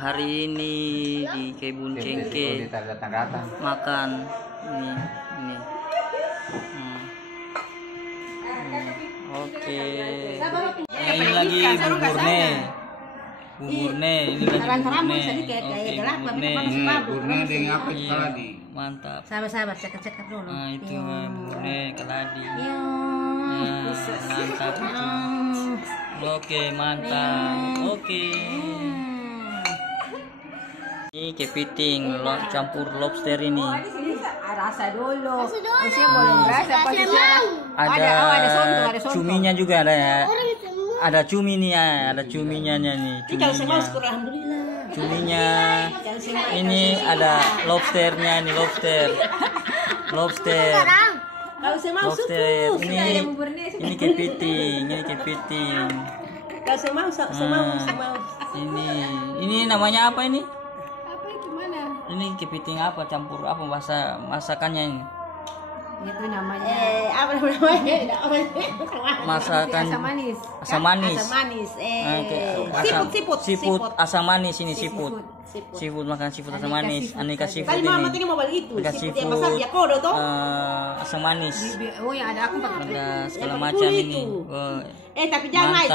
hari ini di kebun cengkeh makan ini. Oke. Ini lagi buburne. Buburne ini lagi buburne. Buburne dengan apa keladi? Mantap. Sabar, cekap dulu. Nah, itu buburne keladi. Mantap itu. Oke, mantap. Oke. Ini kepiting campur lobster ini. Rasa dulu. Usia belum rasa pasti Ada cuminya juga ada ya. Ada cumi nih ya, ada cuminya nih. Cuminya. Ini ada lobsternya ini lobster. Lobster. Ini kepiting, Ini namanya apa ini? Ini kepiting apa? Campur apa masakannya ini? Itu namanya apa namanya? Masakan asam manis. Siput asam manis ini siput. Makan siput asam manis. Aneka siput ini. Aneka siput asam manis. Oh yang ada aku pakai. Ada segala macam ini. Tapi jangan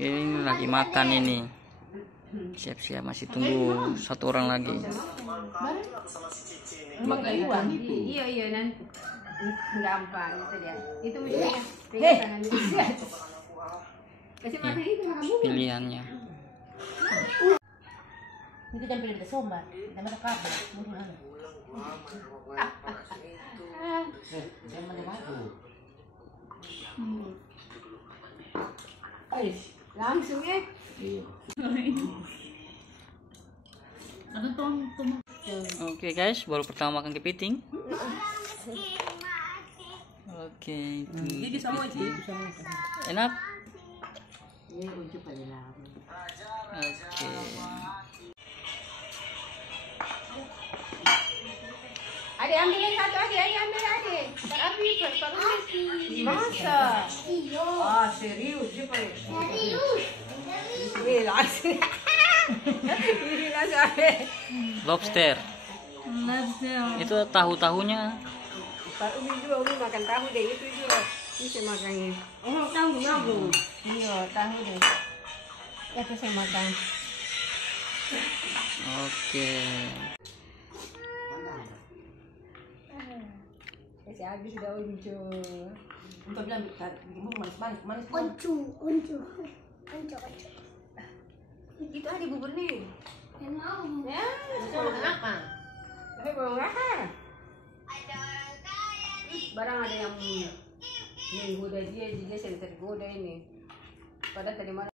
Oke, ini lagi makan ini. Siap-siap masih tunggu satu orang lagi. Iya nanti gampang itu dia. Itu mestinya pilihannya. Itu jangan pilih sombar, jangan ada kabel. Langsung ya. Oke guys, baru pertama makan kepiting. Oke, enak. Oke. Adik ambilin satu, adik ambil. Masa? Iya. Serius sih Pak. Serius. Lobster. Itu tahu-tahunya. Pak Umi juga makan tahu deh itu juga. Bisa makannya. Oh, tahu. Iya, tahu deh. Itu saya makan. Oke. Habis dah uncu. Untuk bilang manis. Uncu. Itu ada bubur nih. Yang mau. Ya, makan apa? Mau apa? Barang ada yang menggoda dia sering tergoda ini. Padahal tadi malam